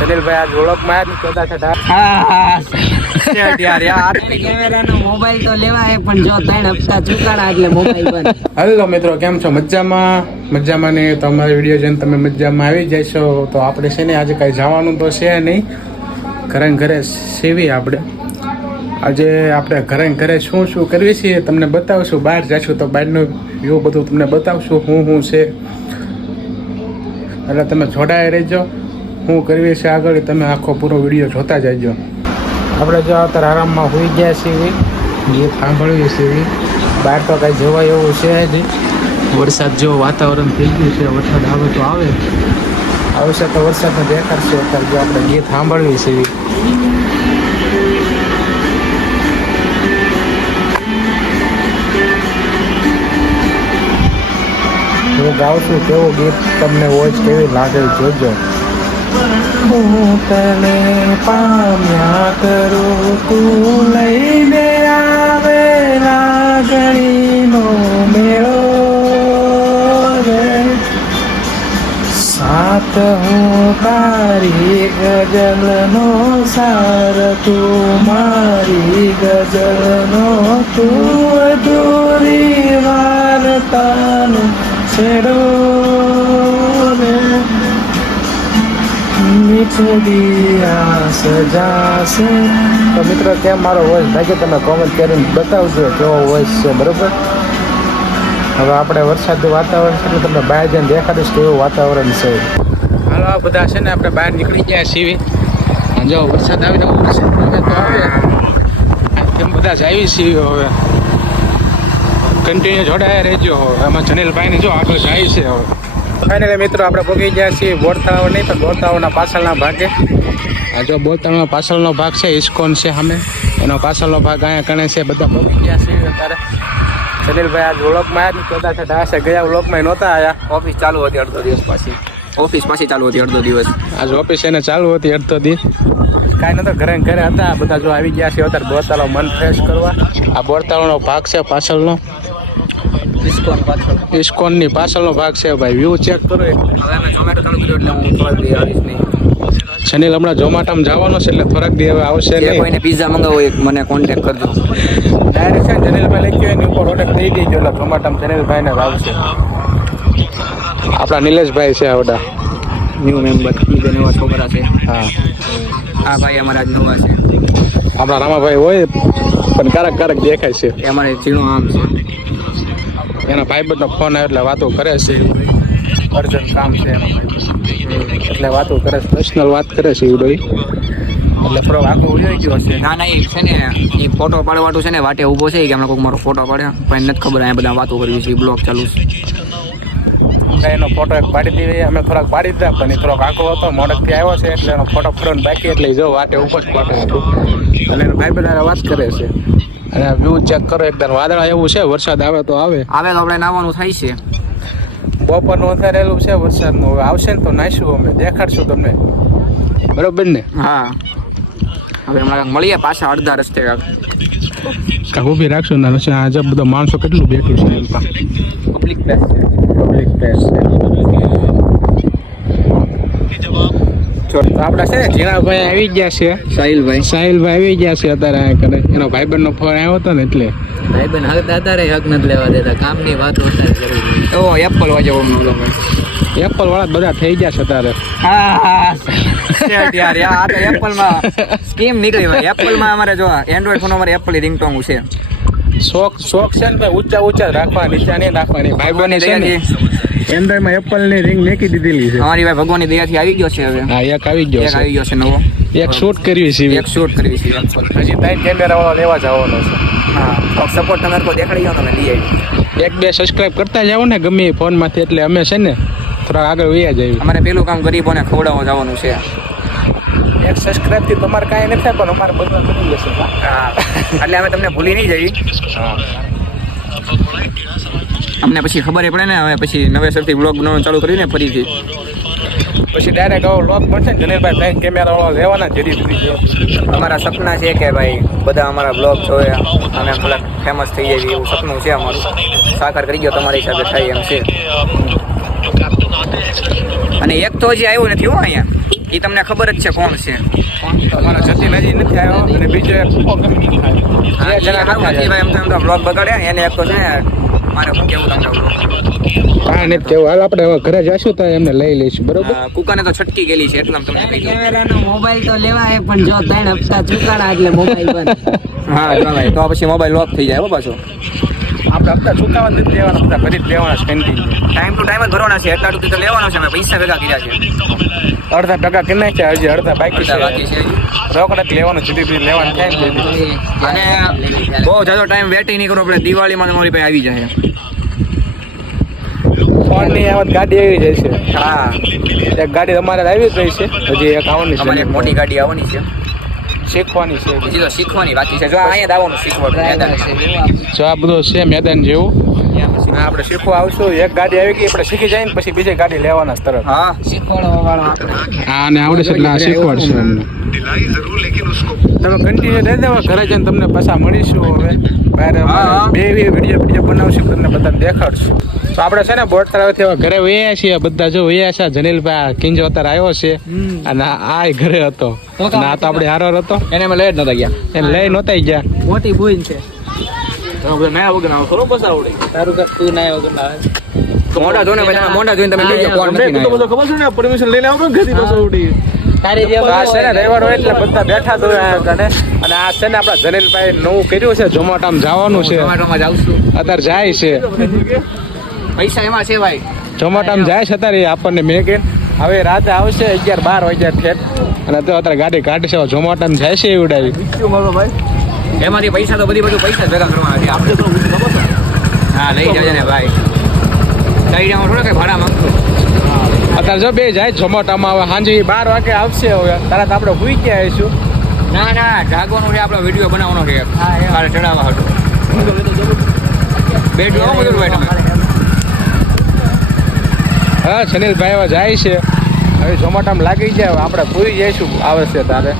સનીલભાઈ આજ ઓળખમાં આવ્યા કેમેરાનો મોબાઈલ તો લેવાય પણ જો 3 હપ્તા ચૂકાણા એટલે મોબાઈલ બંધ. હેલો મિત્રો, કેમ છો? મજામાં ને તમારો વિડીયો જોઈને તમે મજામાં આવી જશો. તો આપણે છે ને આજે કાંઈ જવાનું તો છે નહીં, ઘરે સેવી આપણે આજે આપણે ઘરે શું કરવી છીએ તમને બતાવશું. બહાર જઈશું તો બહારનું વ્યૂ બધું તમને બતાવશું શું છે, એટલે તમે જોડાઈ રહેજો. શું કરવી છે આગળ તમે આખો પૂરો વિડીયો જોતા જજો. આપણે જો અત્યારે આરામમાં હોઈ ગયા છીએ, ગીત સાંભળવી છીએ. બહાર તો કાંઈ જવાય એવું છે જ. વરસાદ જેવું વાતાવરણ થઈ ગયું છે, વરસાદ આવે તો આવશે તો વરસાદને દેખાડશે. અત્યારે જો આપણે ગીત સાંભળવી છીએ. હું ગાઉં છું, કેવું ગીત તમને વોચ કેવી લાગે જોજો. હું તને પામ્યા કરું, તું લઈને આવે લાગણીનો મેળો રે. સાથ હું તારી ગઝલનો સાર, તું મારી ગઝલનો, તું અધૂરી વાર્તાનો છેડો રે. સજાશે. તો મિત્રો, કેમ મારો વોઇસ લાગે તમે કોમેન્ટ કરીને બતાવજો કેવો વોઇસ છે, બરાબર. હવે આપણે વરસાદનું વાતાવરણ છે એટલે તમને બહાર જઈને દેખાડીશ કેવું વાતાવરણ છે. હાલો, આ બધા છે ને આપણે બહાર નીકળી ગયા છીએ. જો વરસાદ આવી રહ્યો છે તો આવે તેમ બધા જ આવી છીએ. હવે કન્ટિન્યુ જોડાયા રહેજો. એમાં જનીલભાઈને જો આગળ જાય છે. હવે ફાઇનલી મિત્રો આપણે પહોંચી ગયા છીએ બોરતળાવ નહીં પણ બોરતળાવના પાછળના ભાગે. આ જો બોરતળાવનો પાછળનો ભાગ છે, ઇસ્કોન છે સામે, એનો પાછળનો ભાગ અહીંયા કણે છે. બધા પહોંચી ગયા છીએ અત્યારે. સનીલભાઈ આજ વ્લોગમાં આવ્યા કદાચ હશે, ગયા વ્લોગમાં નહોતા આવ્યા. ઓફિસ ચાલુ હતી અડધો દિવસ પાછી. ઓફિસ પાછી ચાલુ હતી અડધો દિવસ. આજ ઓફિસ એને ચાલુ હતી અડધો દિવસ. કાંઈ નતો, ઘરે હતા બધા. જો આવી ગયા છે અત્યારે બોરતળાવ મન ફ્રેશ કરવા. આ બોરતળાવનો ભાગ છે પાછળનો, ઇસ્કોનની પાછળનો ભાગ છે ભાઈ. વ્યૂ ચેક કરો. હવે અમે ઝોમેટો ચાલુ કર્યું એટલે હું થોડાક દી આવીશ નહીં. સનીલ હમણાં ઝોમેટોમાં જવાનો છે એટલે થોડાક દી હવે આવશે જે નહીં. કોઈને પિઝા મંગાવો હોય મને કોન્ટેક્ટ કરજો. ડાયરેક્ટ છે જનીલભાઈ લઈ ગયો એની ઉપર ઓર્ડર દઈ દેજો એટલે ઝોમેટોમાં જનીલભાઈને જ આવશે. આપણા નિલેશભાઈ છે આવડા ન્યૂ મેમ્બર, બીજા નવા છોકરા છે. હા, આ ભાઈ અમારા જ નવા છે. આપણા રામાભાઈ હોય પણ ક્યારેક દેખાય છે. એ અમારે ચીણું આમ છે. એના ભાઈબંધનો ફોન આવ્યો એટલે વાતો કરે છે. અર્જન્ટ કામ છે એના ભાઈ એટલે વાતો કરે છે, પર્સનલ વાત કરે છે એવડો. એટલે થોડો આખો ઉડ્યો ગયો હશે. ના એ છે ને, એ ફોટો પાડવાટું છે ને વાટે ઊભો છે કે હમણાં કોઈક મારો ફોટો પાડ્યા પણ નથી ખબર. અહીંયા બધા વાતો કરવી છે, બ્લોગ ચાલુ છે. એનો ફોટો એક પાડી દીધી, અમે થોડાક પાડી દીધા પણ એ થોડોક આખો હતો, મોડકથી આવ્યો છે એટલે એનો ફોટો ફોટોને બાકી. એટલે જો વાટે ઉપર જ ફોટો હતો એટલે એનો ભાઈ બધા વાત કરે છે. અને વ્યૂ ચેક કરો, એકદમ વાદળા એવું છે. વરસાદ આવે તો તો આપણે નાવાનું થાય છે. બપોરનું અંધારેલું છે વરસાદનું. હવે આવશે ને તો નાઈશું, અમે દેખાડશું તમને, બરોબર ને? હા, હવે હમણાં મળીએ પાછા અડધા રસ્તે. કાંક ઊભી રાખશું ને. આજે બધા માણસો કેટલું બેઠું છે. પબ્લિક પ્લેસ છે. તો આપડા છે ને જીણાભાઈ આવી ગયા છે. સાહિલભાઈ આવી ગયા છે અત્યારે. કરે એનો ભાઈબંધનો ફોન આવ્યો હતો ને એટલે ભાઈબંધ હક અત્યારે હક નથી લેવા દેતા. કામની વાતો તો એપલ વાજે એપલ વાળા બધા થઈ ગયા છે અત્યારે. યાર આ તો એપલમાં સ્કીમ નીકળી હોય. એપલમાં અમારે જો એન્ડ્રોઈડ ફોન અમારે એપલની રિંગટોન છે. શોખ છે ને ભાઈ, ઊંચા રાખવા, નીચા નહીં રાખવાની. ભગવાનની દયાથી એન્ડ્રોઈડમાં એપલની રિંગ મેકી દીધેલી છે. અમારી ભાઈ ભગવાનની દયાથી આવી ગયો છે. હવે હા, એક આવી ગયો છે નવો. એક શૂટ કરવી છે. હજી 3 કેમેરા વાળો લેવા જવાનો છે. હા, સપોર્ટ તમે કોઈ દેખાડી જાવ તમે લઈ આવી. 1-2 સબસ્ક્રાઇબ કરતા જાવ ને ગમે એ ફોનમાંથી, એટલે અમે છે ને થોડા આગળ વયા જઈએ. અમારે પેલું કામ ગરીબોને ખવડાવવા જવાનું છે. 1 સબસ્ક્રાઇબથી તમારે કાંઈ નથી થાય પણ અમારે બધા કરી લેશે. હા, એટલે અમે તમને ભૂલી નહીં જઈએ. હા, અમને પછી ખબર પડે ને. હવે પછી નવેસરથી બ્લોગ બનાવવાનું ચાલુ કર્યું ને ફરીથી, પછી ડાયરેક્ટ આવો લોક મળશે ને. જનીલભાઈ 3 કેમેરા વાળો લેવાના ધીરે. અમારા સપના છે કે ભાઈ બધા અમારા બ્લોગ જોવે અને થોડાક ફેમસ થઈ જાય એવું સપનું છે અમારું. સાકાર કરી ગયો તમારી સાથે થાય એમ છે. અને એક તો હજી આવ્યો નથી હો અહીંયા. એ તમને ખબર જ છે કોણ છે. તમારા જતીન હજી નથી આવ્યો અને બીજો એક હા, એ હારું નથી ભાઈ, એમ તો બ્લોગ બગાડ્યા ને એને એક તો છે ને મારે શું કેવું તમને કાંઈ નથી કેવું. હાલ આપણે હવે ઘરે જઈશું તો એમને લઈ લઈશું, બરોબર? કુકાને તો છટકી ગયેલી છે એટલે તમને કહી દઉં. કેમેરાનો મોબાઈલ તો લેવાય પણ જો 3 હપ્તા ચૂકાણા એટલે મોબાઈલ બંધ. હા ભાઈ, તો પછી મોબાઈલ લોક થઈ જાય હો પાછો. આપણે હપ્તા ચૂકવવા નથી લેવાના, બધા ભરી જ લેવાના છે કન્ટિન્યુ. ટાઈમ ટુ ટાઈમ જ ભરવાના છે, એટલા સુધી તો લેવાનો છે. મેં પૈસા ભેગા કર્યા છે, અડધા ટકા કરી નાખ્યા, હજી અડધા બાકી અડધા બાકી છે. છે. રોકડા લેવાનું જીબી લેવાનું થાય ને જીબી. અને બહુ જાજો ટાઈમ વેટ નહીં કરવો પડે, દિવાળીમાં તમારી પાસે આવી જાય. ફોનની આવત ગાડી આવી જાય છે. હા, એક ગાડી તમારે આવી જ રહી છે, હજી એક આવવાની અમારી એક છે, મોટી ગાડી આવવાની છે, શીખવાની છે. હજી તો શીખવાની બાકી છે. જો અહીંયા દાવાનું શીખવાનું મેદાનમાં. જો આ બધું છે મેદાન જેવું. હા, આપણે શીખવા આવશું. એક ગાડી આવી ગઈ, આપણે શીખી જાય ને પછી બીજી ગાડી લેવાના જ તરત. હા, શીખવાડવા વાળો આપણે. હા, અને આવડે છે એટલે આ શીખવાડશું એમને. તમે કન્ટિન્યુ દઈ દેવા, ઘરે જઈને તમને પાછા મળીશું. હવે બહાર હા. બે વિડીયો બનાવશું, તમને બધાને દેખાડશું. તો આપણે છે ને બોટ તરફથી હવે ઘરે વયા છીએ બધા. જો વયા છે જનીલભાઈ કિંજો અત્યારે આવ્યો છે અને આ ઘરે હતો અને આ તો આપણે હારો હતો, એને અમે લઈ જ નતા ગયા. એને લઈ નહોતા ગયા. મોટી બોઈન છે. નયા વગર આવો ખરો બસ આવડે. તારું કર તું ના વગર ના આવે. મોઢા જોઈને ભાઈ, તમે મોઢા જોઈને તમે લઈ જાઓ કોણ નથી ના ખબર છે ને પરમિશન લઈને આવો ઘરે પાછો ઉડી. તારી જેમ આ છે ને રવિવાર હોય એટલે બધા બેઠા તો અને આ છે ને આપણા જનીલભાઈ નવું કર્યું છે, ઝોમેટોમાં જવાનું છે. ટોમેટોમાં જાઉં છું. અત્યારે જાય છે, પૈસા એમાં છે ભાઈ. ઝોમેટોમાં જાય છે અત્યારે. આપણને મેં કે હવે રાતે આવશે 11-12 વાગ્યા ઠેઠ અને તો અત્યારે ગાડી કાઢશે, ઝોમેટોમાં જાય છે એ ઉડાવી. એમાંથી પૈસા તો બધું પૈસા જ ભેગા કરવાના છે આપણે તો. હા, લઈ જજે ને ભાઈ. લઈ જાવ થોડા કઈ ભાડા માંગતો. અત્યારે જો બે જાય ઝોમેટોમાં. હવે સાંજે 12 વાગે આવશે. હવે તરત આપણે ભૂઈ ગયા આવીશું. ના જાગવાનું છે, આપણો વિડીયો બનાવવાનો છે. કાલે ચડાવવા હતું. બેઠું આવો બધું ભાઈ તમે. હા, સનીલભાઈ હવે જાય છે. હવે ઝોમેટોમાં લાગી જાય, હવે આપણે ભૂઈ જઈશું આવે છે તારે.